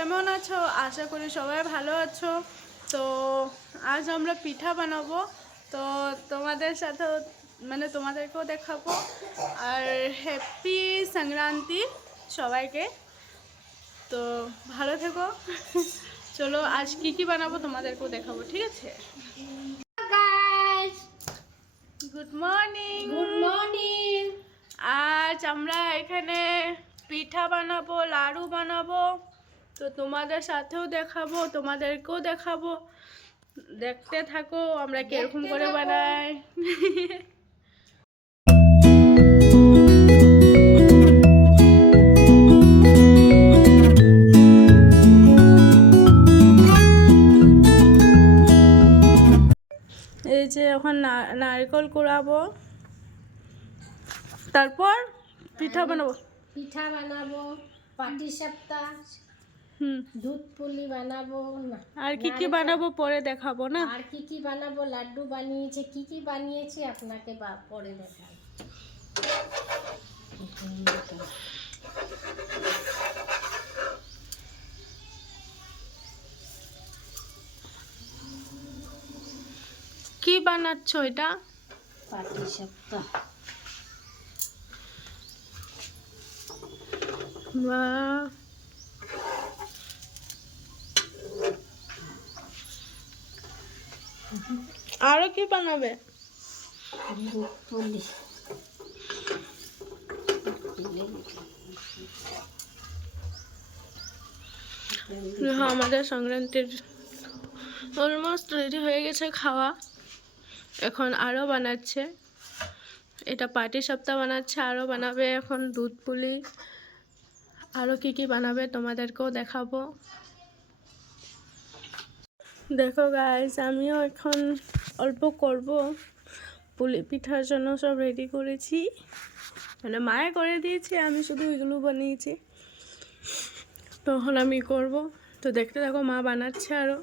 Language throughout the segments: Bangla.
কেমন আছো? আশা করি সবাই ভালো আছো। তো আজ আমরা পিঠা বানাবো, তো তোমাদের সাথেও মানে তোমাদেরকেও দেখাবো। আর হ্যাপি সংক্রান্তি সবাইকে। তো ভালো থেকো। চলো আজ কি বানাবো তোমাদেরকেও দেখাবো, ঠিক আছে? Good morning. Good morning. আজ আমরা এখানে পিঠা বানাবো, লাড়ু বানাবো। তো তোমাদের সাথেও দেখাবো, তোমাদেরকেও দেখাবো। দেখতে থাকো আমরা কিরকম করে বানাই। এই যে এখন নারকেল কুড়াবো, তারপর পিঠা বানাবো। পিঠা বানাবো, পাটিসাপটা, দুধ পুলি বানাবো। আর কি বানাবো পরে দেখাবো না? আর কি বানাবো, লাড্ডু বানিয়েছে, কি বানিয়েছে আপনাকে পরে দেখাবো। কি বানাচ্ছো এটা? পাটিসাপটা। বাহ, আরো কি বানাবে? দুধ পুলি। আমাদের সংক্রান্তির অলমোস্ট রেডি হয়ে গেছে খাওয়া। এখন আরও বানাচ্ছে, এটা পাটিসাপটা বানাচ্ছে, আরও বানাবে এখন দুধ পুলি। আরও কি বানাবে তোমাদেরকেও দেখাবো। দেখো গাইস, আমিও এখন অল্প করব। পুলি পিঠার জন্য সব রেডি করেছি, মানে মায়ে করে দিয়েছে, আমি শুধু এগুলো বানিয়েছি। তখন আমি করব, তো দেখতে দেখো মা বানাচ্ছে আরও।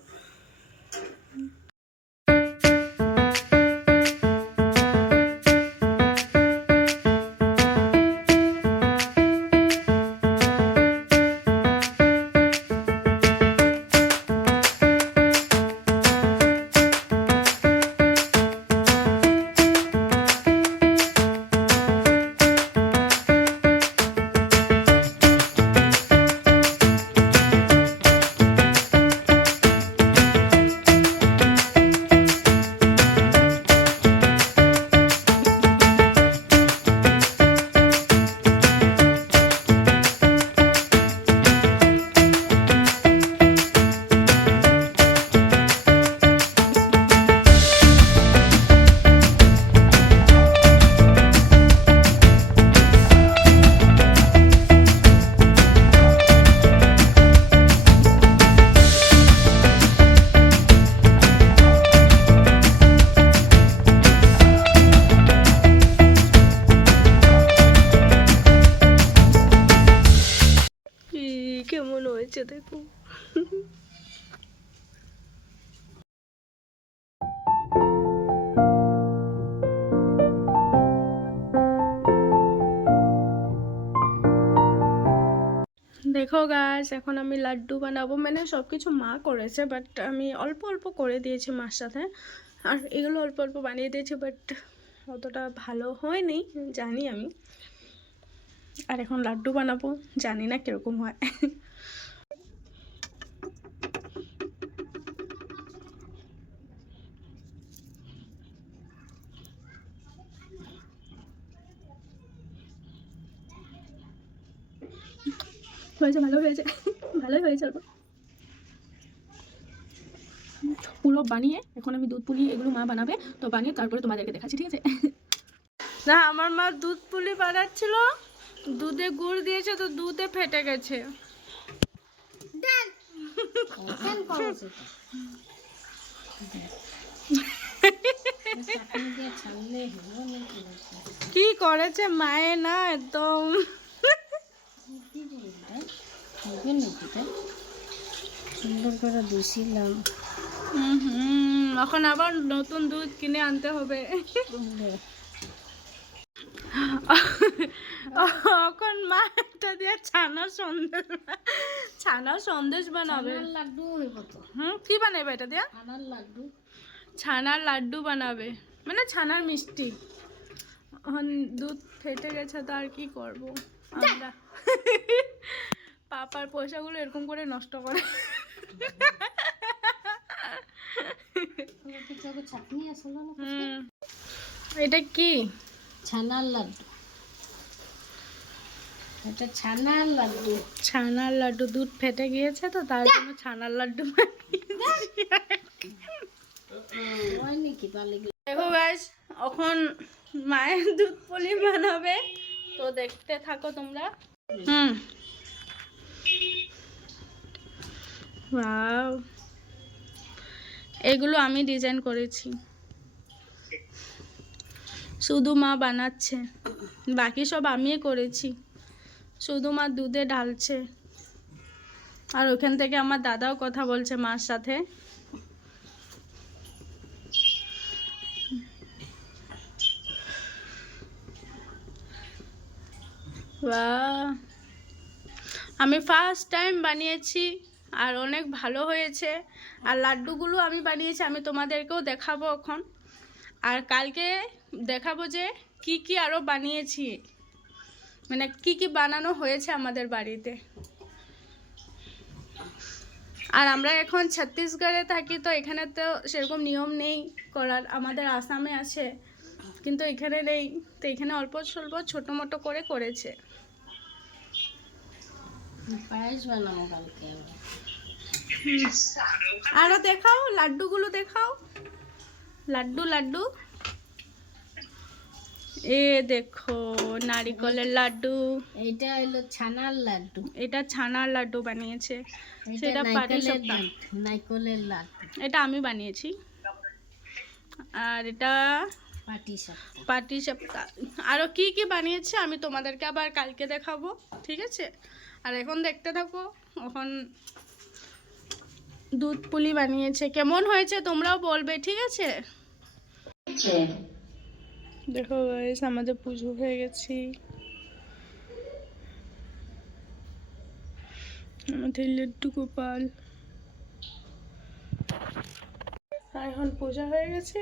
কেমন হয়েছে দেখো। দেখো গাইস, এখন আমি লাড্ডু বানাবো, মানে সব কিছু মা করেছে, বাট আমি অল্প অল্প করে দিয়েছি মার সাথে। আর এগুলো অল্প অল্প বানিয়ে দিয়েছি, বাট অতটা ভালো হয়নি জানি আমি। আর এখন লাড্ডু বানাবো, জানি না কিরকম হয়। হয়েছে, ভালো হয়েছে, ভালোই হয়েছে। অল্প পুরো বানিয়ে এখন আমি দুধ পুলি, এগুলো মা বানাবে, তো বানিয়ে তারপরে তোমাদেরকে দেখাচ্ছি, ঠিক আছে? না, আমার মা দুধ পুলি বানাচ্ছিল, দুধে গুড় দিয়েছে, তো দুধে ফেটে গেছে। কি করেছে মায়ে না একদম। সুন্দর করে দিছিলাম। এখন আবার নতুন দুধ কিনে আনতে হবে। এখন মা একটা দিয়ে ছানা সন্দেশ ছানার সন্দেশ বানাবে। ছানার লাড্ডু হইব তো। কি বানাবে এটা দিয়া? ছানার লাড্ডু। ছানার লাড্ডু বানাবে, মানে ছানার মিষ্টি। এখন দুধ ফেটে গেছে তো আর কি করব আমরা। পাপার পয়সাগুলো এরকম করে নষ্ট করে। চাটনি আসলো না? এটা কি? ছানার লাড্ডু। এটা ছানার লাড্ডু। ছানার লাড্ডু, দুধ ফেটে গিয়েছে তো তার জন্য ছানার লাড্ডু দেখো গাইস, এখন মায়ের দুধ পুলি বানাবে, তো দেখতে থাকো তোমরা। ওয়াও, এগুলো আমি ডিজাইন করেছি, শুধু মা বানাচ্ছে, বাকি সব আমিই করেছি। শুধু মা দুধে ঢালছে, আর ওখান থেকে আমার দাদাও কথা বলছে মার সাথে। বাহ, আমি ফার্স্ট টাইম বানিয়েছি আর অনেক ভালো হয়েছে। আর লাড্ডুগুলো আমি বানিয়েছি, আমি তোমাদেরকেও দেখাবো এখন। আর কালকে দেখাবো যে কি কি আরও বানিয়েছি, মানে কি কি বানানো হয়েছে আমাদের বাড়িতে। আর আমরা এখন ছত্তিশগড়ে থাকি, তো এখানে তো সেরকম নিয়ম নেই করার। আমাদের আসামে আছে, কিন্তু এখানে নেই, তো এখানে অল্প স্বল্প ছোটো মোটো করে করেছে। পায়েস বানাবো কালকে। আরো দেখাও, লাড্ডুগুলো দেখাও। লাড্ডু লাড্ডু, এ দেখো নারিকলের লাড্ডু। এটা হলো ছানার লাড্ডু। এটা ছানার লাড্ডু বানিয়েছে, সেটা পাটিসাপটা। নারিকলের লাড্ডু এটা আমি বানিয়েছি। আর এটা পাটিসাপটা। পাটিসাপটা। আরো কি কি বানিয়েছে আমি তোমাদেরকে আবার কালকে দেখাবো, ঠিক আছে? আর এখন দেখতে থাকো। এখন দুধ পুলি বানিয়েছে, কেমন হয়েছে তোমরাও বলবে, ঠিক আছে? দেখো গাইস, আমাদের পুজো হয়ে গেছি, আমাদের লাড্ডু গোপাল। এখন পূজা হয়ে গেছে,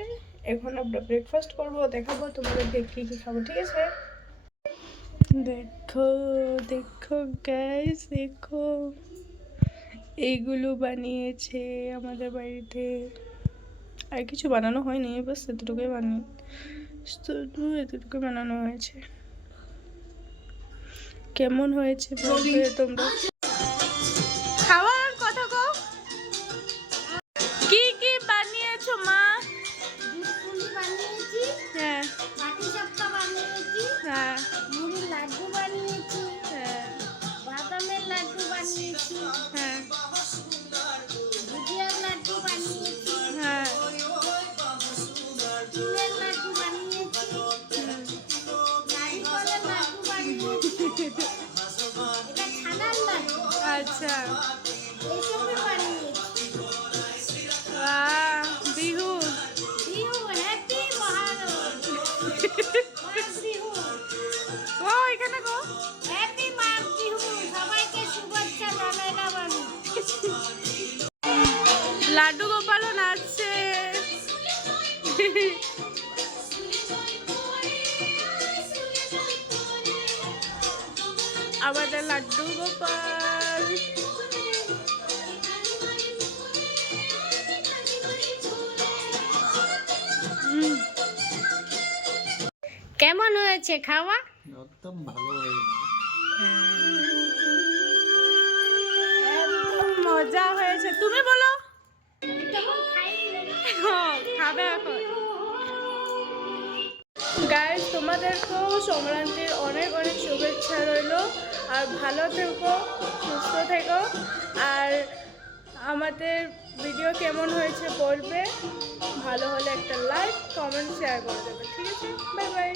এখন আমরা ব্রেকফাস্ট করবো, দেখাবো তোমাদেরকে কি কি খাবো, ঠিক আছে? দেখো দেখো গাইস, দেখো এইগুলো বানিয়েছে আমাদের বাড়িতে। আর কিছু বানানো হয়নি, বাস এতটুকুই এতটুকুই বানানো হয়েছে। কেমন হয়েছে বলবে তোমরা। খাওয়ার কথা কও, কি কি বানিয়েছো মা? দুধ পুলি বানিয়েছি, হ্যাঁ পাটিসাপটা বানিয়েছি, হ্যাঁ মুড়ির লাড্ডু বানিয়েছি, হ্যাঁ বাদামের লাড্ডু বানিয়েছি, হ্যাঁ ভুজিয়ার লাড্ডু বানিয়েছি, হ্যাঁ তিলের লাড্ডু বানিয়েছি, নারিকলের লাড্ডু বানিয়েছি। এটা ছানার লাড্ডু। আচ্ছা, এইসবই বানিয়েছি। বাহ, বিহু। বিহু, হ্যাপি মহারণ। মাঘ বিহু, ও এখানে গো, হ্যাপি মাঘ বিহু। সবাইকে শুভেচ্ছা জানাইলাম আমি। লাড্ডু গোপালও নাচছে। আমাদের লাড্ডু গোপাল। কেমন হয়েছে খাওয়া? একদম ভালো হয়েছে। একদম মজা হয়েছে। তুমি বলো। তখন খাই খাবে এখন। গাইস, তোমাদেরকেও সংক্রান্তির অনেক অনেক শুভেচ্ছা রইলো। আর ভালো থেকো, সুস্থ থেকো। আর আমাদের ভিডিও কেমন হয়েছে বলবে, ভালো হলে একটা লাইক কমেন্ট শেয়ার করে দেবে, ঠিক আছে? Bye bye.